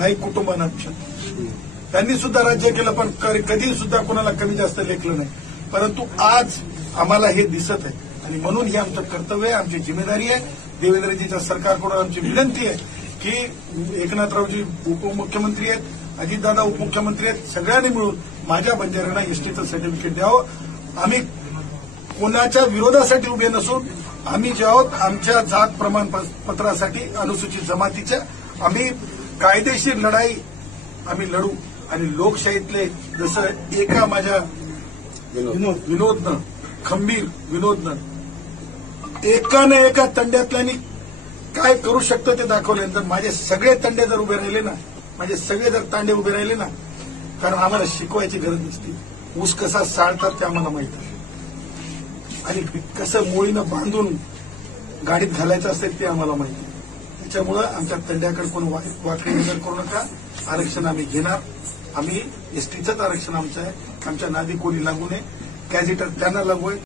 काही कुटुंबांना त्यांनी सुद्धा राज्य केलं, पण कधी सुद्धा कोणाला कमी जास्त लेखलं नाही. परंतु आज आम्हाला हे दिसत आहे आणि म्हणून हे आमचं कर्तव्य आहे, आमची जिम्मेदारी आहे. देवेंद्रजीच्या सरकारकडून आमची विनंती आहे की एकनाथरावजी उपमुख्यमंत्री आहेत, अजितदादा उपमुख्यमंत्री आहेत, सगळ्यांनी मिळून माझ्या बंजाऱ्यांना एसटीचं सर्टिफिकेट द्यावं. आम्ही कोणाच्या विरोधासाठी उभे नसून आम्ही जे आहोत आमच्या जात प्रमाणपत्रासाठी अनुसूचित जमातीच्या आम्ही कायदेशीर लढाई आम्ही लढू. आणि लोकशाहीतले जसं एका माझ्या विनोदनं खंबीर विनोदनं एका तंड्यातल्यानी काय करू शकतं ते दाखवल्यानंतर माझे सगळे तंडे जर उभे राहिले ना, माझे सगळे जर तांडे उभे राहिले ना, कारण आम्हाला शिकवायची गरज नसती. ऊस कसा साळतात ते आम्हाला माहित आहे आणि कसं मोळीनं बांधून गाडीत घालायचं असेल ते आम्हाला माहिती आहे. त्याच्यामुळं आमच्या तंड्याकडे कोण वाकडी नजर करू नका. आरक्षण आम्ही घेणार. आम्ही एसटीचंच आरक्षण आमचं आहे. आमच्या नादी कोणी लागू नये. कॅजिटर त्यांना लागू आहे.